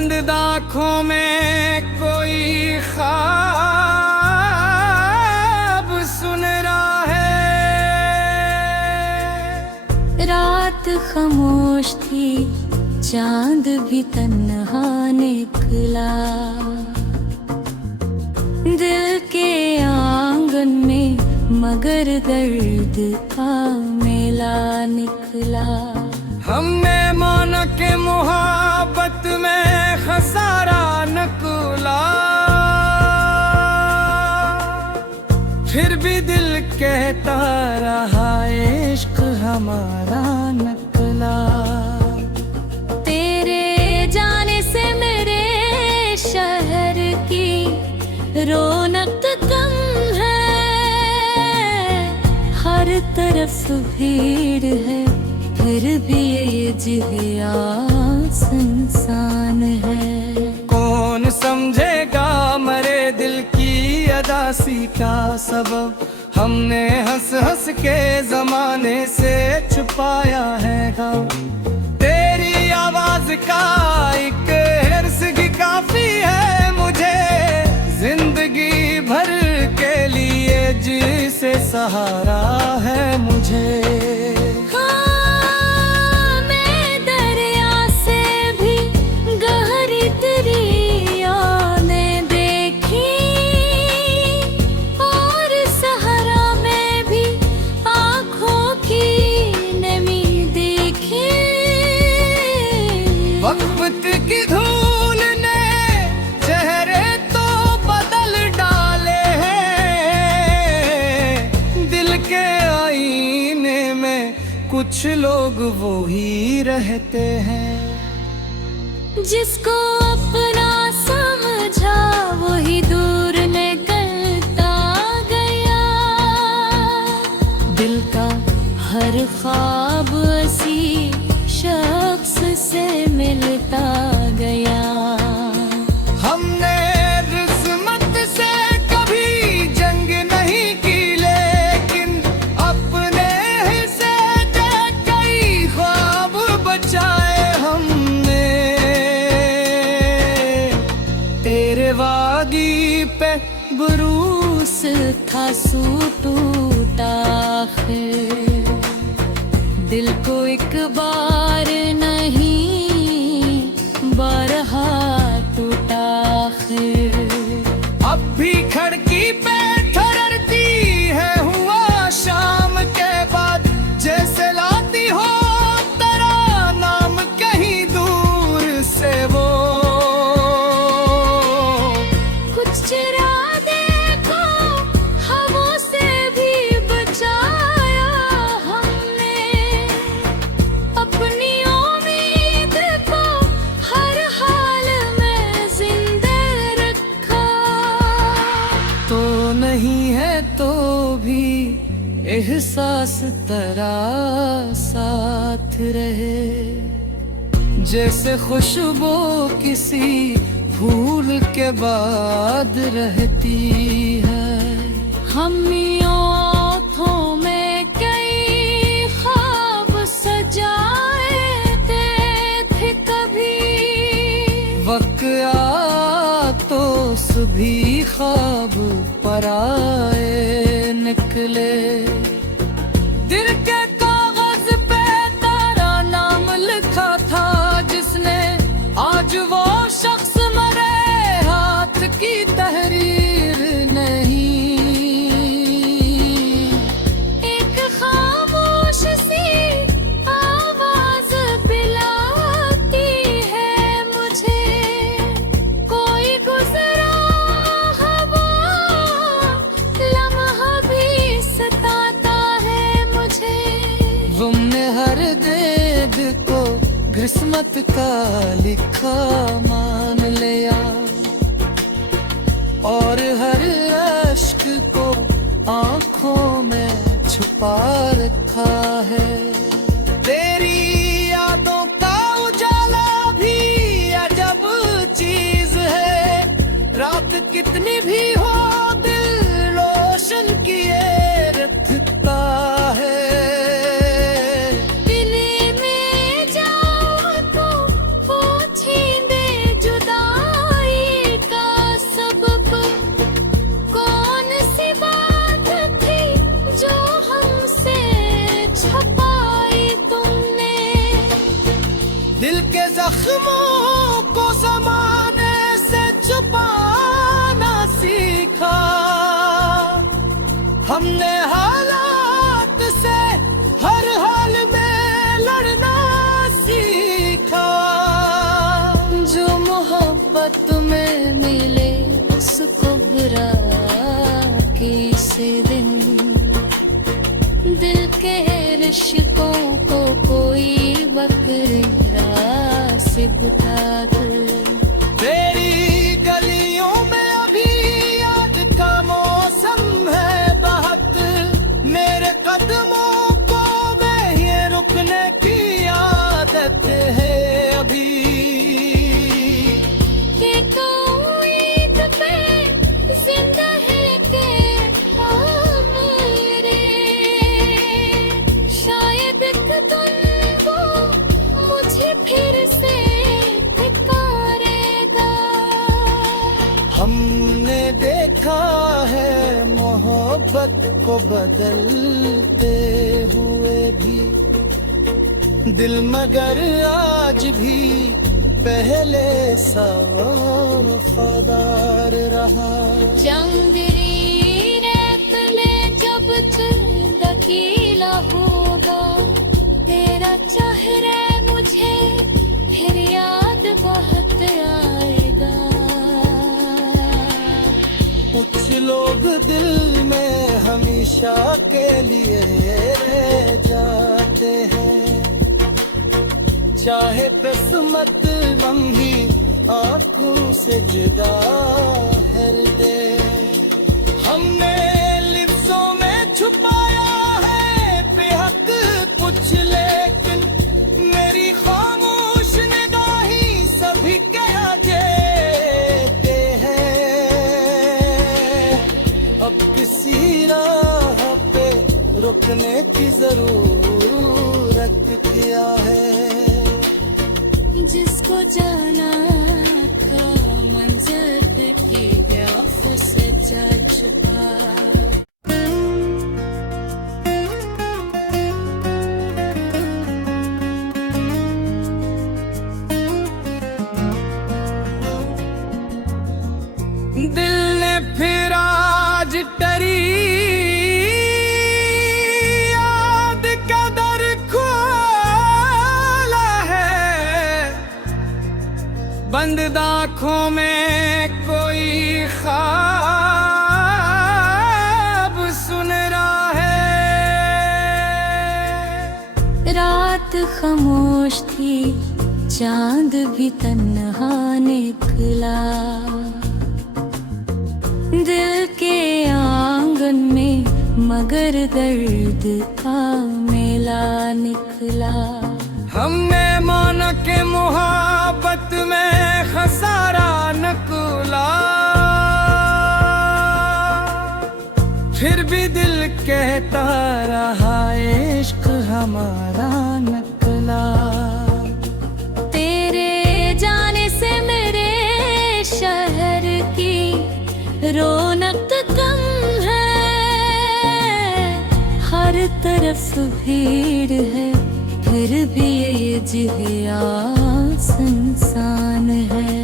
बंद आँखों में कोई ख्वाब सुन रहा है। रात खामोश थी, चांद भी तन्हा निकला। दिल के आंगन में मगर दर्द का मेला निकला। हमने माना के मोहब्बत में खसारा नकुला, फिर भी दिल कहता रहा इश्क हमारा नकला। तेरे जाने से मेरे शहर की रौनक कम है। हर तरफ भीड़ है, फिर भी ये जिया सुनसान है। कौन समझेगा मरे दिल की अदासी का सबब, हमने हंस हंस के जमाने से छुपाया है गम। तेरी आवाज का एक हिर्स की काफी है मुझे, जिंदगी भर के लिए जिसे सहारा है मुझे। वक्त की धूल ने चेहरे तो बदल डाले हैं, दिल के आईने में कुछ लोग वो ही रहते हैं। जिसको अपना समझा वही दूर निकलता गया। दिल का हर ख्वाब ऐसी शख्स से मिलता गया। हमने किस्मत से कभी जंग नहीं की, लेकिन अपने ही से कई ख्वाब बचाए हमने। तेरे वादी पे बुरूस था सू टूटा है। दिल को एक बार नहीं बारहा टूटा है। अब भी खिड़की पे ठहरती है हुआ शाम के बाद, जैसे लाती हो तेरा नाम कहीं दूर से वो। कुछ चिरा देखो हवों से भी बचाया हमने। अपनी उम्मीद को हर हाल में जिंदा रखा। तो नहीं है तो भी एहसास तेरा साथ रहे, जैसे खुशबू किसी फूल के बाद रहती है। हम ओठों में कई ख्वाब सजाए थे कभी। वक्त आ तो सभी ख्वाब पराए निकले। दिल के कागज पे तेरा नाम लिखा था जिसने, आज वो शख्स मरे हाथ की तहरीर नहीं। एक खामोश सी आवाज पिलाती है मुझे। कोई गुजरा हवा लम्हा भी सताता है मुझे। तुमने हर देद को किस्मत का लिखा मान लिया, और हर अश्क को आंखों में छुपा रखा है। तेरी यादों का उजाला भी अजब चीज है, रात कितनी भी हो दिल रोशन किए रखता है। दिल में जाओ तो पूछेंगे जो जख्मों को जमाने से छुपाना सीखा, हमने हालात से हर हाल में लड़ना सीखा। जो मोहब्बत में मिले उसको बुरा किसी दिन, दिल के रिश्तों को कोई बकरा से बता दे। तेरी गलियों में अभी याद का मौसम है बहत, मेरे कदमों को वहीं रुकने की आदत है अभी। कि कोई पे जिंदा है के मेरे, शायद एक दिन वो मुझे फिर से पुकारेगा। हमने देखा है मोहब्बत को बदलते हुए भी दिल, मगर आज भी पहले सा वफादार रहा। जंगली रेत में जब चंदकीला होगा, तेरा चेहरा मुझे फिर याद बहुत आएगा। कुछ लोग दिल में हमेशा के लिए रह जाते हैं, चाहे किस्मत लम्ही आंखों से जुदा कर दे। हमने लिफ्ज़ों में छुपाया है बेहक कुछ, लेकिन मेरी खामोश निगाही सभी कह देते हैं। अब किसी राह पे रुकने की जरूरत क्या है, जिसको जाना था मंज़िल की ग्याफ से जा छुपा। दिल ने फिर आज टरी याद का दर खोला है, बंद आँखों में कोई ख्वाब सुन रहा है। रात खामोश थी, चांद भी तन्हा निकला। दिल के आंगन में मगर दर्द का मेला निकला। हमने माना के मोहब्बत में खसारा निकला, फिर भी दिल कहता रहा इश्क हमारा निकला। तेरे जाने से मेरे शहर की रौनक कम है, हर तरफ भीड़ है, फिर भी ये जिया सुनसान है।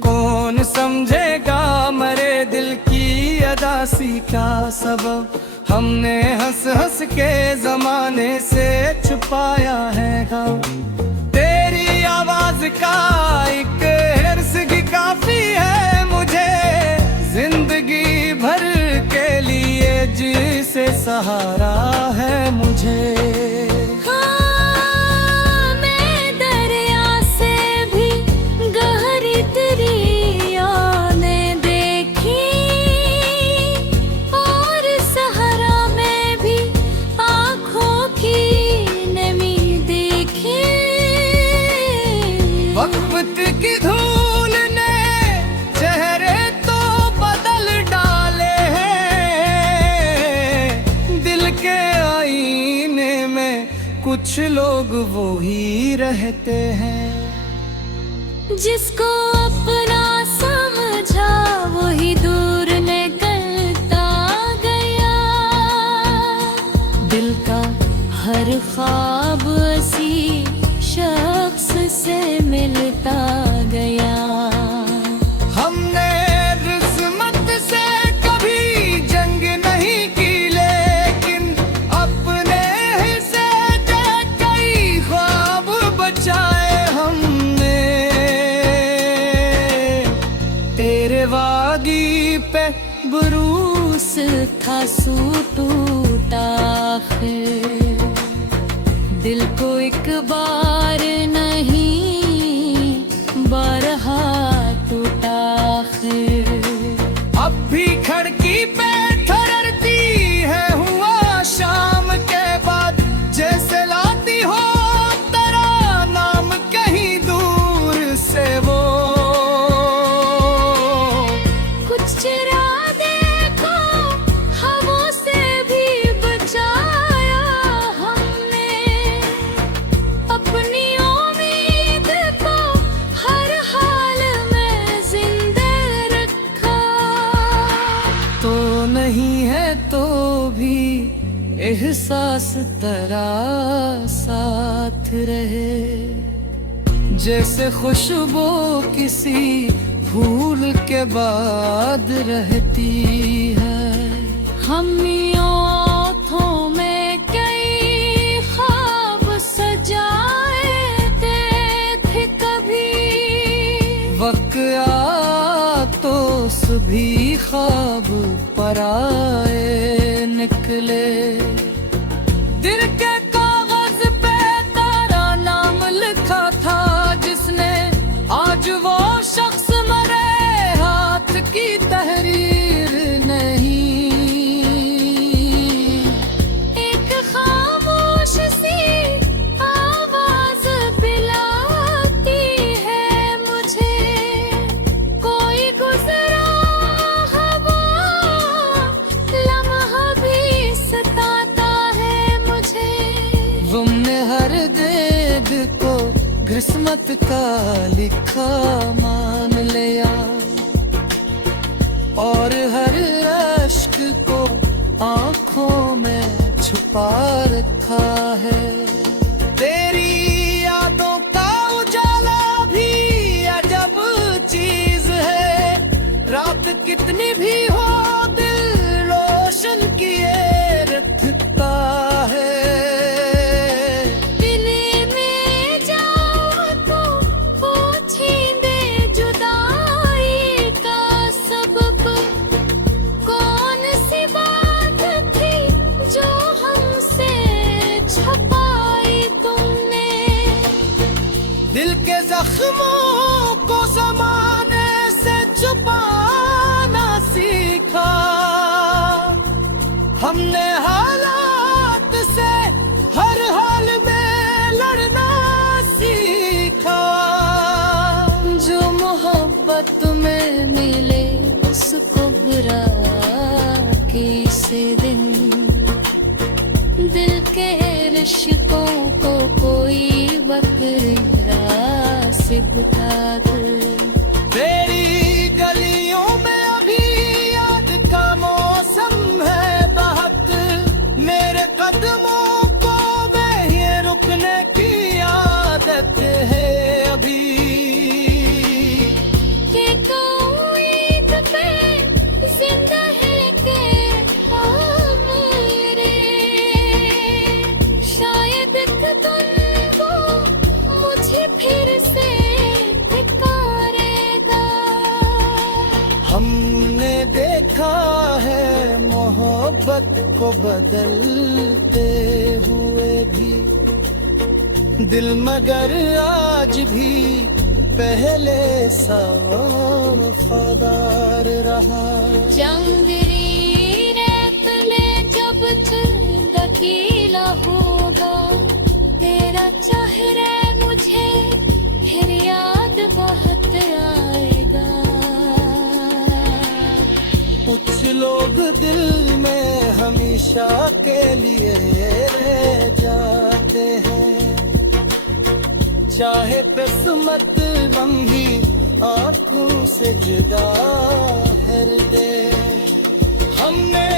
कौन समझेगा मरे दिल की अदासी का सबब, हमने हंस हंस के जमाने से छुपाया है गम। तेरी आवाज का एक हिर्स की काफी है मुझे, जिंदगी भर के लिए जिसे सहारा है मुझे। हाँ, मैं दरिया से भी गहरी तेरी यादें देखी, और सहारा में भी आँखों की नमी देखी। वक्त की धूल ने चेहरे तो बदल डाले हैं, दिल के आईने में कुछ लोग वो ही रहते हैं। जिसको अपना समझा वही दूर निकलता गया, दिल का हर ख्वाब उसी शख्स से मिलता गया। हमने किस्मत से कभी जंग नहीं की, लेकिन अपने ही से कई ख्वाब बचाए हमने। तेरे वादी पे बुरूस था सू टूटा आखिर, दिल को एक बार नहीं बारहा टूटा आखिर। अब भी खिड़की पे ठहरती है हुआ शाम के बाद, जैसे लाती हो तेरा नाम कहीं दूर से वो। कुछ चिरा देखो हवों से भी बचाया हमने, अपनी उम्मीद को हर हाल में जिंदा रखा। तो नहीं है तो भी एहसास तेरा साथ रहे, जैसे खुशबू किसी फूल के बाद रहती है। हम ओठों में कई ख्वाब सजाए थे कभी, वक्त आ तो सभी ख्वाब पराए निकले। दिल के कागज पे तेरा नाम लिखा था, जिसने आज वो शख्स मरे हाथ की तहरीर नहीं। एक खामोश सी आवाज पिलाती है मुझे, कोई गुजरा हवा लम्हा भी सताता है मुझे। तुमने हर देद को किस्मत का लिखा मान लिया, और हर अश्क को आंखों में छुपा रखा है। तेरी यादों का उजाला भी अजब चीज है, रात कितनी भी हो दिल रोशन किए रखता है। दिल के जख्मों को ज़माने से छुपाना सीखा, हमने हालात से हर हाल में लड़ना सीखा। जो मोहब्बत में मिले उसको बुरा किसी दिन, दिल के रिश्तों को कोई बकरा से बुता दे। तेरी गलियों में अभी याद का मौसम है बहत, मेरे कदमों को वहीं रुकने की आदत है अभी। के कोई पे जिंदा है के मेरे, शायद तुमको मुझे फिर से पुकारेगा। हमने देखा है मोहब्बत को बदलते हुए भी दिल, मगर आज भी पहले सा वफादार रहा। चंद्री रेत में जब दकीला होगा, तेरा चेहरा मुझे फिर याद बहुत आएगा। कुछ लोग दिल में हमेशा के लिए रह जाते हैं, चाहे किस्मत लम्ही आंखों से जुदा कर दे। हमने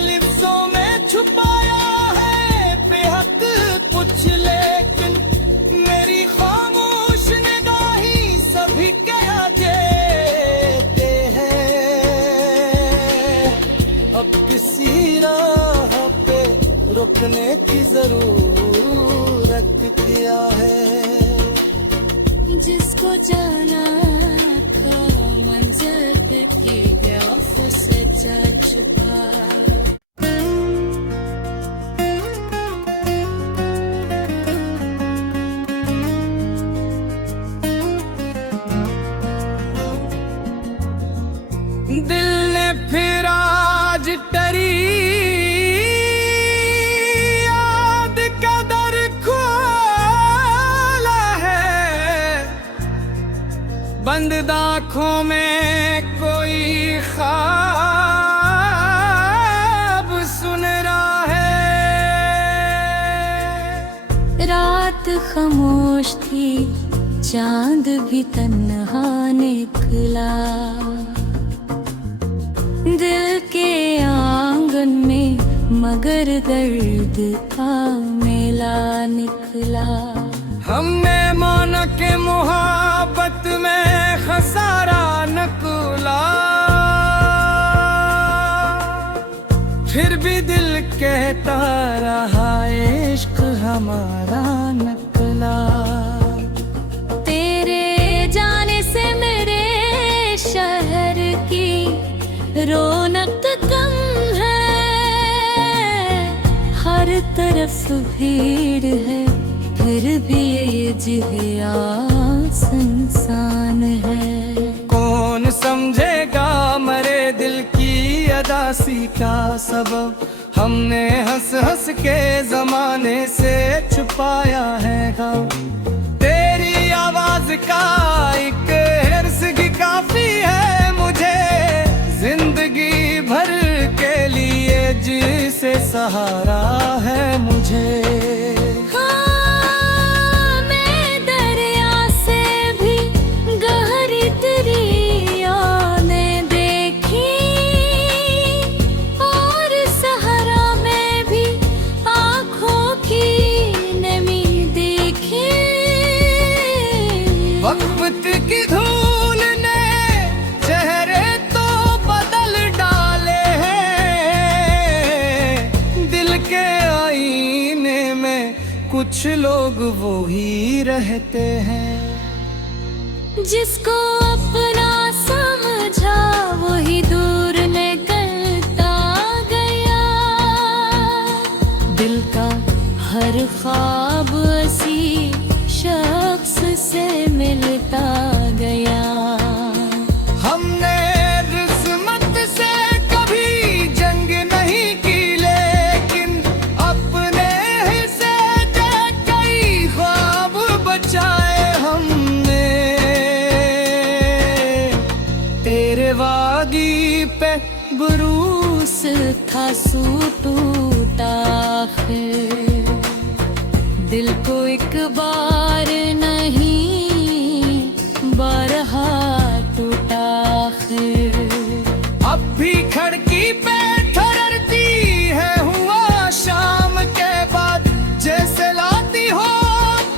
लिफ्ज़ों में छुपाया है बेहक कुछ, लेकिन मेरी खामोश रोकने की जरूरत क्या है। जिसको जाना था मंजर की व्याफ से जा छुपा। दिल ने फिर आज टरी याद का दर खोला है। बंद आँखों में कोई ख्वाब सुन रहा है। रात खामोश थी, चांद भी तन्हा निकला। दिल के आंगन में मगर दर्द का मेला निकला। हमने माना के मोहब्बत में खसारा नकुला, फिर भी दिल कहता रहा इश्क हमारा नकला। तेरे जाने से मेरे शहर की रौनक कम है। हर तरफ भीड़ है, फिर भी ये जिया सुनसान है। कौन समझेगा मरे दिल की अदासी का सबब। हमने हंस हंस के जमाने से छुपाया है गम। तेरी आवाज का एक हिर्स की काफी है मुझे, जिंदगी भर के लिए जिसे सहारा है मुझे। हाँ, मैं दरिया से भी गहरी तेरी यादें देखी, और सहारा में भी आँखों की नमी देखी। वक्त की धूल ने चेहरे तो बदल डाले हैं। दिल के आईने में कुछ लोग वो ही रहते हैं। जिसको अपना समझा वही दूर निकलता गया। दिल का हर ख्वाब ऐसी शख्स से मिलता गया। हमने किस्मत से कभी जंग नहीं की, लेकिन अपने ही से कई ख्वाब बचाए हमने। तेरे वादी पे बुरूस था सू टूटा आखिर। दिल को एक बार नहीं बारहा टूटा आखिर। अब भी खिड़की पे ठहरती है हुआ शाम के बाद, जैसे लाती हो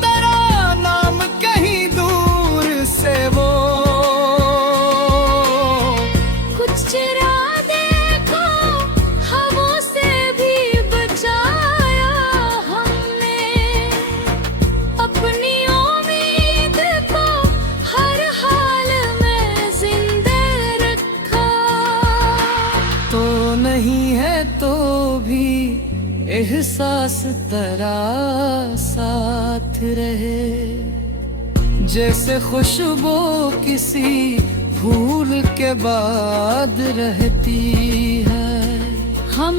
तेरा नाम कहीं दूर से वो। कुछ चिरा देखो हवों से भी बचाया हमने। अपनी उम्मीद को हर हाल में जिंदा रखा। तो नहीं है तो भी एहसास तेरा साथ रहे, जैसे खुशबू किसी फूल के बाद रहती है। हम